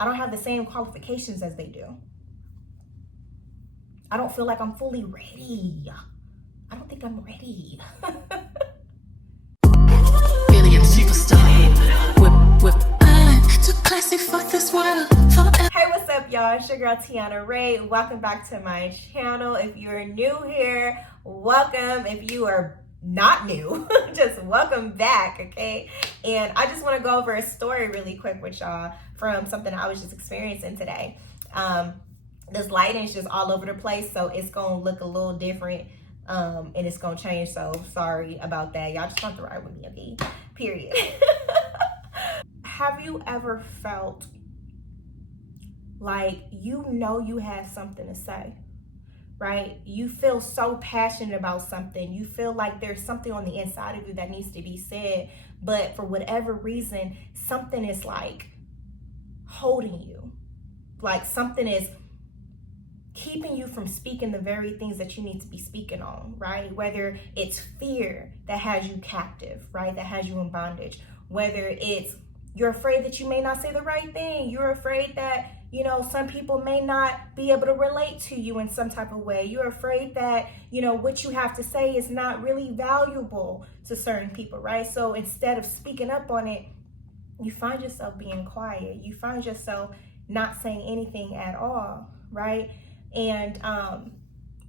I don't have the same qualifications as they do. I don't feel like I'm fully ready. I don't think I'm ready. Alien superstar. Whip. Too classy for this world. Hey, what's up, y'all? It's your girl Tiana Ray. Welcome back to my channel. If you're new here, welcome. If you are not new, just welcome back, okay? And I just want to go over a story really quick with y'all from something I was just experiencing today. This lighting is just all over the place, so it's gonna look a little different, and it's gonna change, so sorry about that. Y'all just have to ride with me, okay? Period. Have you ever felt like you know you have something to say, right? You feel so passionate about something. You feel like there's something on the inside of you that needs to be said, but for whatever reason, something is like holding you. Like something is keeping you from speaking the very things that you need to be speaking on, right? Whether it's fear that has you captive, right? That has you in bondage. Whether it's you're afraid that you may not say the right thing. You're afraid that, you know, some people may not be able to relate to you in some type of way. You're afraid that, you know, what you have to say is not really valuable to certain people, right? So instead of speaking up on it, you find yourself being quiet. You find yourself not saying anything at all, right? And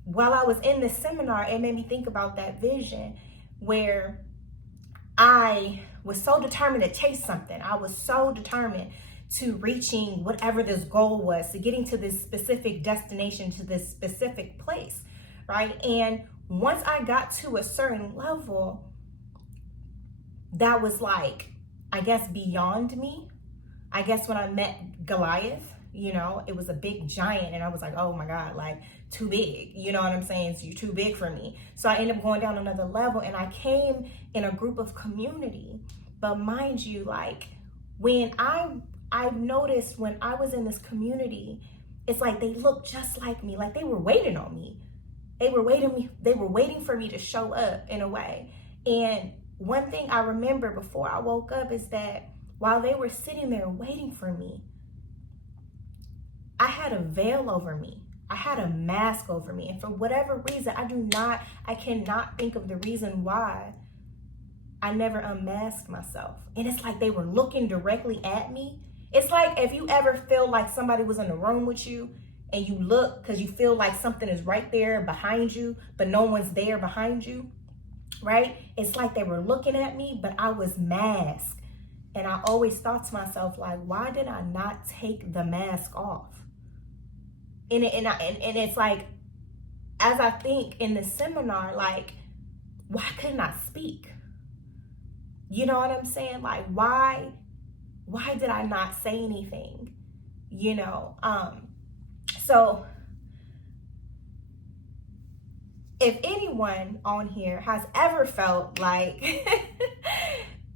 while I was in this seminar, it made me think about that vision where I was so determined to chase something. I was so determined to reaching whatever this goal was, to getting to this specific destination, to this specific place, right? And once I got to a certain level, that was like, I guess, beyond me. I guess when I met Goliath, you know, it was a big giant, and I was like, oh my God, like too big, you know what I'm saying? You're too big for me. So I ended up going down another level, and I came in a group of community. But mind you, like when I've noticed when I was in this community, it's like they looked just like me, like they were waiting on me. They were waiting for me to show up in a way. And one thing I remember before I woke up is that while they were sitting there waiting for me, I had a veil over me. I had a mask over me. And for whatever reason, I cannot think of the reason why I never unmasked myself. And it's like they were looking directly at me. It's like if you ever feel like somebody was in the room with you and you look because you feel like something is right there behind you, but no one's there behind you, right? It's like they were looking at me, but I was masked. And I always thought to myself, like, why did I not take the mask off? And it's like, as I think in the seminar, like, why couldn't I speak? You know what I'm saying? Like, why did I not say anything? You know, so if anyone on here has ever felt like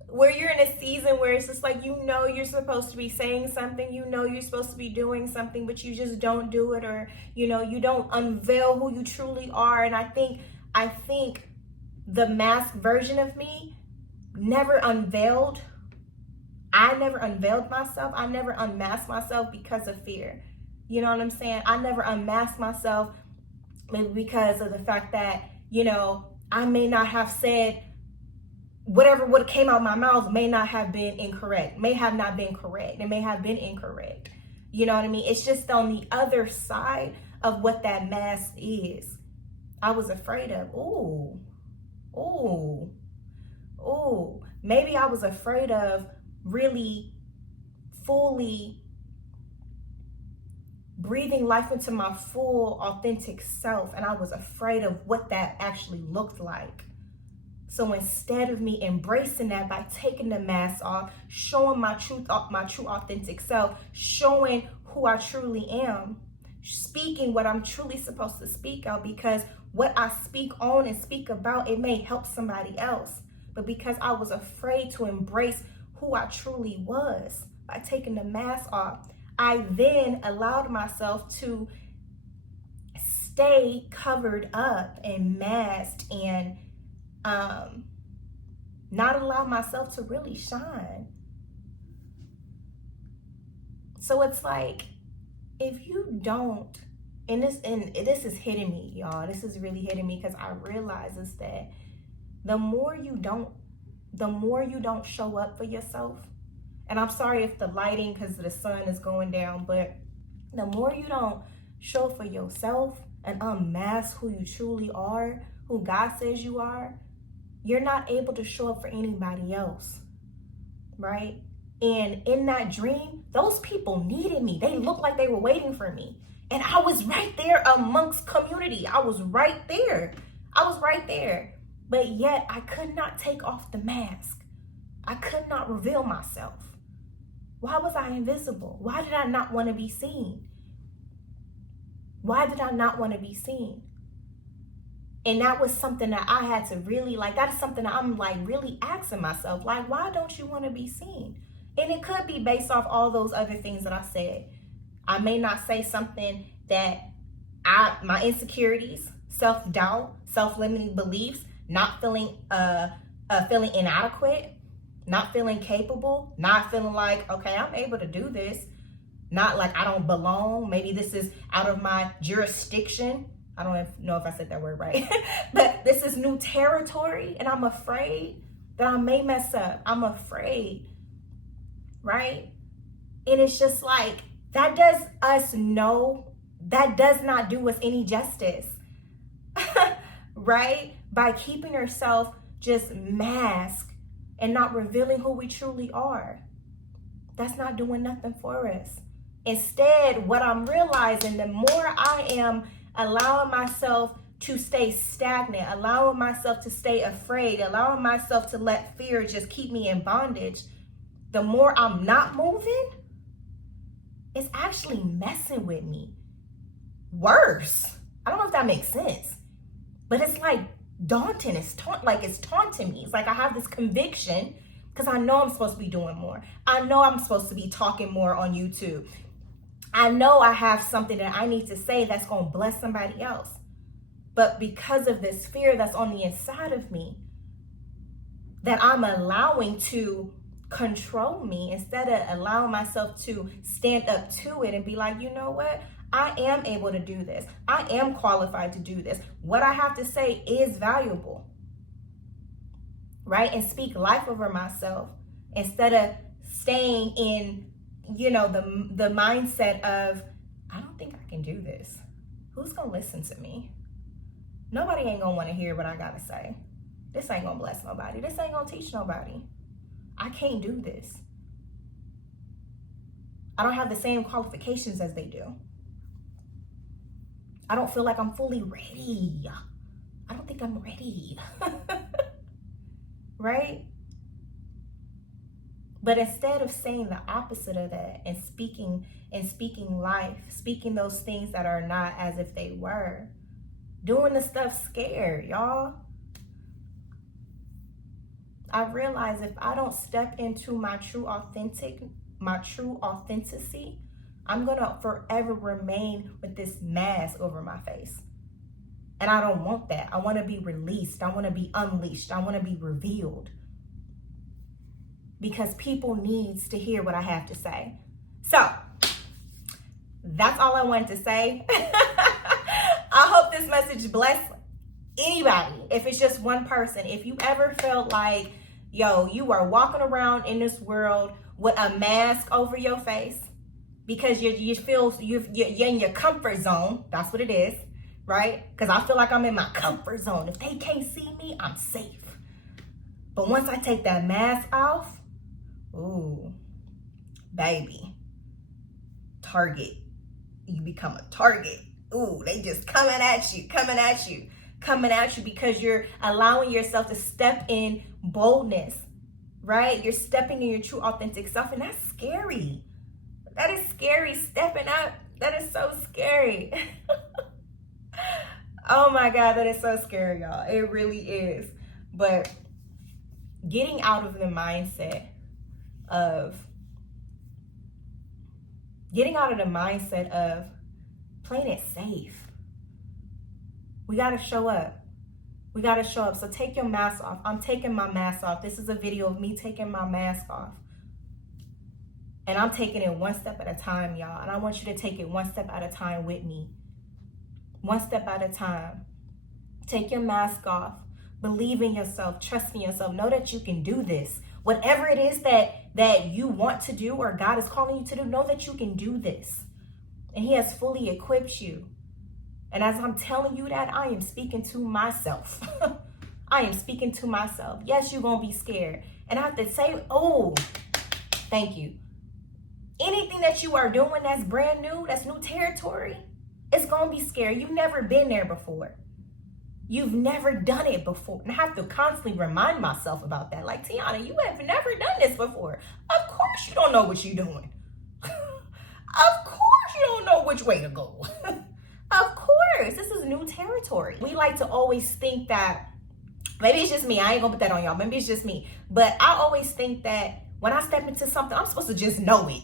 where you're in a season where it's just like, you know, you're supposed to be saying something, you know, you're supposed to be doing something, but you just don't do it, or, you know, you don't unveil who you truly are. And I think the masked version of me never unveiled. I never unveiled myself. I never unmasked myself because of fear. You know what I'm saying? I never unmasked myself maybe because of the fact that, you know, I may not have said whatever what came out of my mouth may not have been incorrect, may have not been correct. It may have been incorrect. You know what I mean? It's just on the other side of what that mask is. I was afraid of, maybe I was afraid of really fully breathing life into my full authentic self. And I was afraid of what that actually looked like. So instead of me embracing that by taking the mask off, showing my true authentic self, showing who I truly am, speaking what I'm truly supposed to speak out, because what I speak on and speak about, it may help somebody else. But because I was afraid to embrace who I truly was by taking the mask off, I then allowed myself to stay covered up and masked and not allow myself to really shine. So it's like, if you don't, and this is hitting me, y'all. This is really hitting me, because I realize is that the more you don't show up for yourself, and I'm sorry if the lighting, because the sun is going down, but the more you don't show up for yourself and unmask who you truly are, who God says you are, you're not able to show up for anybody else, right? And in that dream, those people needed me. They looked like they were waiting for me. And I was right there amongst community. I was right there. But yet I could not take off the mask. I could not reveal myself. Why was I invisible? Why did I not want to be seen? And that was something that I had to really, that's something that I'm really asking myself, why don't you want to be seen? And it could be based off all those other things that I said. I may not say something that my insecurities, self-doubt, self-limiting beliefs, not feeling inadequate, not feeling capable, not feeling like, okay, I'm able to do this, not like I don't belong. Maybe this is out of my jurisdiction. I don't know if I said that word right, but this is new territory, and I'm afraid that I may mess up. I'm afraid, right? And it's just like, that does not do us any justice, right? By keeping yourself just masked and not revealing who we truly are. That's not doing nothing for us. Instead, what I'm realizing, the more I am allowing myself to stay stagnant, allowing myself to stay afraid, allowing myself to let fear just keep me in bondage, the more I'm not moving, it's actually messing with me. Worse. I don't know if that makes sense, but it's like daunting. It's taunting me. It's like I have this conviction, because I know I'm supposed to be doing more. I know I'm supposed to be talking more on YouTube. I know I have something that I need to say that's going to bless somebody else. But because of this fear that's on the inside of me, that I'm allowing to control me, instead of allowing myself to stand up to it and be like, you know what? I am able to do this. I am qualified to do this. What I have to say is valuable, right? And speak life over myself, instead of staying in, the mindset of, I don't think I can do this. Who's gonna listen to me? Nobody ain't gonna want to hear what I gotta say. This ain't gonna bless nobody. This ain't gonna teach nobody. I can't do this. I don't have the same qualifications as they do. I don't feel like I'm fully ready. I don't think I'm ready. Right? But instead of saying the opposite of that and speaking life, speaking those things that are not as if they were, doing the stuff scared, y'all. I realize if I don't step into my true authenticity, I'm gonna forever remain with this mask over my face. And I don't want that. I want to be released. I want to be unleashed. I want to be revealed. Because people needs to hear what I have to say. So, that's all I wanted to say. I hope this message blessed anybody. If it's just one person, if you ever felt like, you are walking around in this world with a mask over your face because you feel you're in your comfort zone. That's what it is, right? Because I feel like I'm in my comfort zone. If they can't see me, I'm safe. But once I take that mask off, ooh, baby, target. You become a target. Ooh, they just coming at you because you're allowing yourself to step in boldness, right? You're stepping in your true authentic self, and that's scary. That is scary. Stepping up, that is so scary. Oh my God, that is so scary, y'all. It really is. But getting out of the mindset of playing it safe. We got to show up. So take your mask off. I'm taking my mask off. This is a video of me taking my mask off. And I'm taking it one step at a time, y'all. And I want you to take it one step at a time with me. One step at a time. Take your mask off. Believe in yourself. Trust in yourself. Know that you can do this. Whatever it is that you want to do or God is calling you to do, know that you can do this. And he has fully equipped you. And as I'm telling you that, I am speaking to myself. I am speaking to myself. Yes, you're going to be scared. And I have to say, oh, thank you. Anything that you are doing that's brand new, that's new territory, it's going to be scary. You've never been there before. You've never done it before. And I have to constantly remind myself about that. Like, Tiana, you have never done this before. Of course you don't know what you're doing. Of course you don't know which way to go. Of course, this is new territory. We like to always think that, maybe it's just me. I ain't gonna put that on y'all. Maybe it's just me. But I always think that when I step into something, I'm supposed to just know it.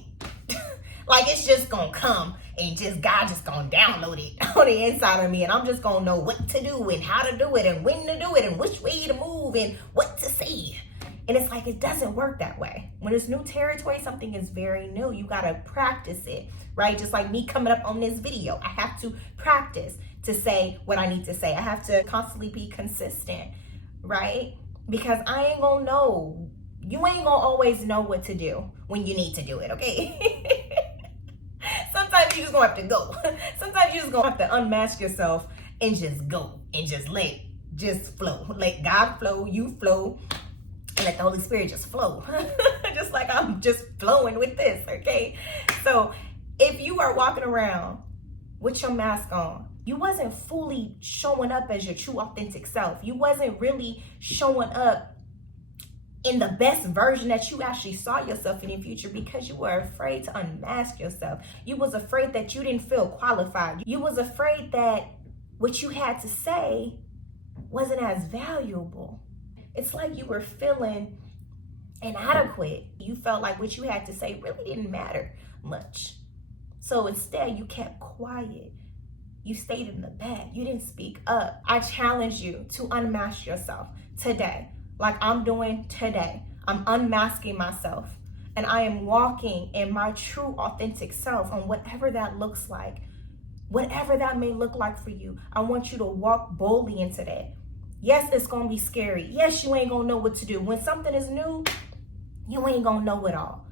Like it's just gonna come and God just gonna download it on the inside of me. And I'm just gonna know what to do and how to do it and when to do it and which way to move and what to say. And it's like, it doesn't work that way. When it's new territory, something is very new. You got to practice it, right? Just like me coming up on this video. I have to practice to say what I need to say. I have to constantly be consistent, right? Because I ain't going to know. You ain't going to always know what to do when you need to do it, okay? Sometimes you just going to have to go. Sometimes you just going to have to unmask yourself and just go and just flow. Let God flow, you flow. And let the Holy Spirit just flow. Just like I'm just flowing with this, okay? So if you are walking around with your mask on, you wasn't fully showing up as your true authentic self. You wasn't really showing up in the best version that you actually saw yourself in the future because you were afraid to unmask yourself. You was afraid that you didn't feel qualified. You was afraid that what you had to say wasn't as valuable. It's like you were feeling inadequate. You felt like what you had to say really didn't matter much. So instead, you kept quiet. You stayed in the back. You didn't speak up. I challenge you to unmask yourself today, like I'm doing today. I'm unmasking myself, and I am walking in my true, authentic self on whatever that looks like. Whatever that may look like for you, I want you to walk boldly into that. Yes, it's going to be scary. Yes, you ain't going to know what to do. When something is new, you ain't going to know it all.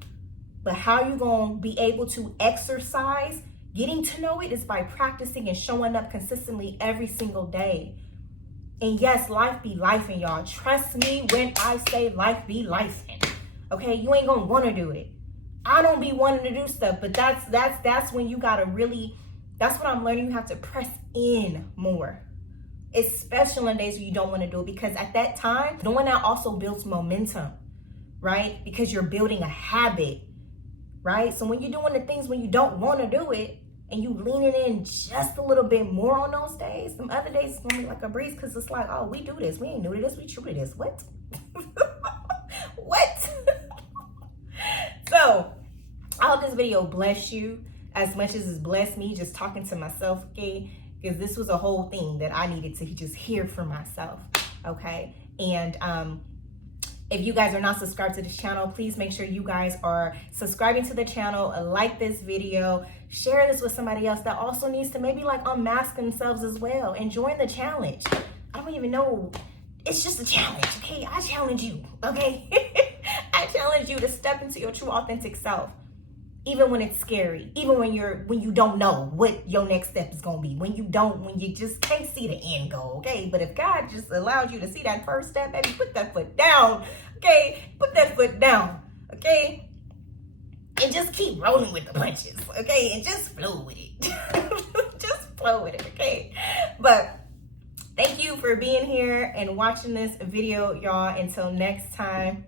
But how you going to be able to exercise getting to know it is by practicing and showing up consistently every single day. And yes, life be lifing, y'all. Trust me when I say life be lifing. Okay, you ain't going to want to do it. I don't be wanting to do stuff, but that's when you got to really, that's what I'm learning. You have to press in more. Especially on days where you don't want to do it, because at that time, doing that also builds momentum, right? Because you're building a habit, right? So when you're doing the things when you don't want to do it and you leaning in just a little bit more on those days, some other days it's gonna be like a breeze because it's like, oh, we do this, we ain't new to this, we true to this. What? What? So I hope this video bless you as much as it's blessed me just talking to myself, okay? Because this was a whole thing that I needed to just hear for myself, okay? And if you guys are not subscribed to this channel, please make sure you guys are subscribing to the channel, like this video, share this with somebody else that also needs to maybe like unmask themselves as well and join the challenge. I don't even know. It's just a challenge, okay? I challenge you, okay? I challenge you to step into your true authentic self. Even when it's scary, even when you don't know what your next step is gonna be, when you just can't see the end goal, okay? But if God just allows you to see that first step, baby, put that foot down, okay? Put that foot down, okay? And just keep rolling with the punches, okay? And just flow with it. Just flow with it, okay? But thank you for being here and watching this video, y'all. Until next time.